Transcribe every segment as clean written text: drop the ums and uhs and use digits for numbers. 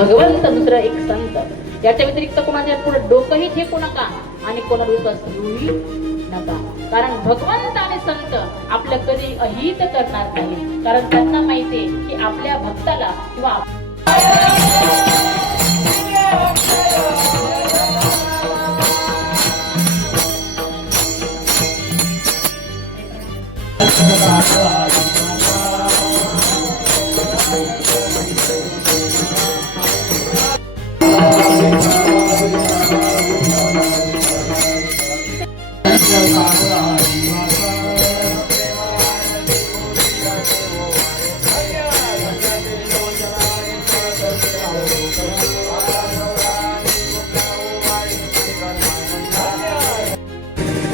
भगवंत दुसरं एक संत, याच्या व्यतिरिक्त कोणाच्या पुढे डोकंही ठेकू नका आणि कोणाला विश्वास ठेवूही नका. कारण भगवंत आणि संत आपलं कधी अहित करणार नाही. कारण त्यांना माहितीये की आपल्या भक्ताला किंवा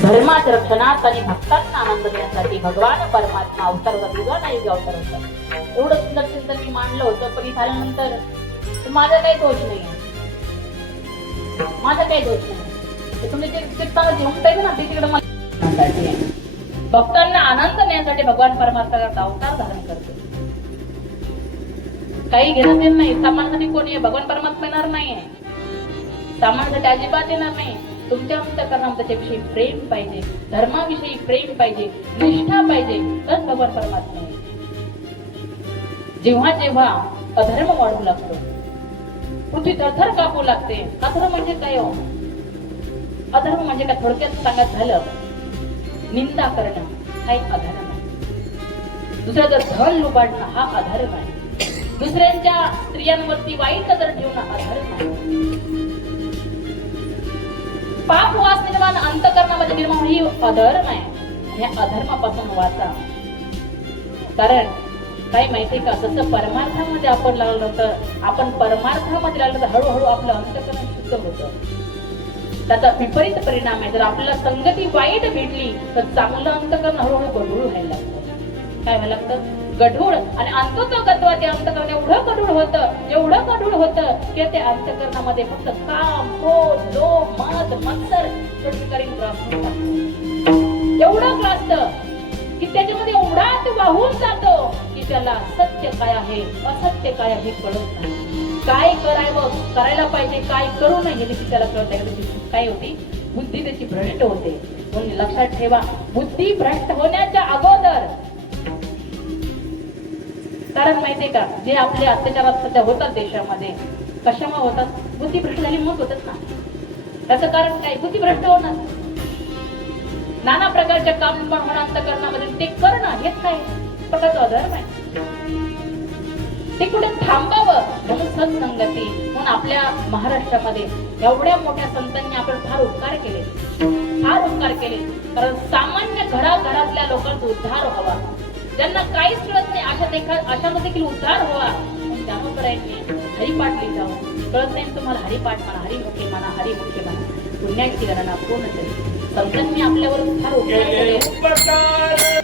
धर्माच्या रक्षणात आणि भक्तांना आनंद देण्यासाठी भगवान परमात्मा अवतार होता. युगा नाही युग अवतार होता. एवढं सुंदर चिंतन मी मांडलं होतं, पण झाल्यानंतर माझा काही दोष नाही, माझा काही दोष नाही. तुम्ही जे कीर्तन घेऊन पाहिजे ना ते तिकडे मला भक्तांना आनंद देण्यासाठी भगवान परमात्मा अवतार धारण करतो. काही घेणं देणं नाही. सामान्यासाठी कोणी भगवान परमात्मा येणार नाहीये, सामान्यासाठी अजिबात येणार नाही. तुमच्या अंतःकरणात त्याच्याविषयी प्रेम पाहिजे, धर्माविषयी प्रेम पाहिजे, निष्ठा पाहिजे, तर भगवान परमात्मा येईल. जेव्हा जेव्हा अधर्म वाढू लागतो, पृथ्वी थरथर कापू लागते. अधर्म म्हणजे काय हो? अधर्म म्हणजे काय? थोडक्यात सांगत झालं, निंदा करणं हा एक अधर्म आहे. दुसऱ्याचं धन लुबाडणं हा अधर्म आहे. दुसऱ्यांच्या स्त्रियांवरती वाईट नजर ठेवणं अधर्म आहे. पाप वास निर्माण अंतःकरणामध्ये निर्माण ही अधर्म आहे. या अधर्मापासून वाचा. कारण काय माहितीये का, जसं परमार्थामध्ये आपण लागलो तर आपण परमार्थामध्ये लागलो तर हळूहळू आपलं अंतःकरण शुद्ध होतं. त्याचा विपरीत परिणाम आहे. जर आपल्याला संगती वाईट भेटली तर चांगलं अंतःकरण हळूहळू गढूळ व्हायला लागतं. काय व्हायला लागतं? गढूळ. आणि अंतःकरणात ते अंतःकरण एवढं गढूळ होतं, एवढं गढूळ होतं की ते अंतःकरणामध्ये फक्त काम, क्रोध, लोभ, मद, मत्सर एवढं ग्रासतं की त्याच्यामध्ये एवढाच वाहून जातो की त्याला सत्य काय आहे, असत्य काय आहे कळत नाही. काय करायला पाहिजे, काय करू नये हे त्याला कळत नाही. काय होती? बुद्धी त्याची भ्रष्ट होते. म्हणून लक्षात ठेवा, बुद्धी भ्रष्ट होण्याच्या अगोदर, कारण माहितीये का, जे आपले अत्याचारात सध्या होतात देशामध्ये, कशामुळे होतात? बुद्धी भ्रष्ट झाली मग होतात ना. त्याचं कारण काय? बुद्धी भ्रष्ट होणार. नाना प्रकारच्या काम पण होणं अंतःकरणामध्ये, ते करणं हेच काय प्रकारचं अधर्म आहे. ते कुठे थांबावं म्हणून सत्संगती. म्हणून आपल्या महाराष्ट्रामध्ये एवढ्या मोठ्या संतांनी आपण फार उपकार केले, फार उपकार केले. कारण सामान्य घराघरातल्या लोकांचा उद्धार व्हावा, ज्यांना काहीच कळत नाही अशामध्ये देखील उद्धार व्हावा. त्यामुळे हरिपाठ लिहित जावं. कळत नाही तुम्हाला, हरिपाठ म्हणा, हरिमुखे म्हणा, हरिमुखे म्हणा, पुण्याची गणना पूर्ण करेल. संतांनी आपल्यावर फार उपकार केले.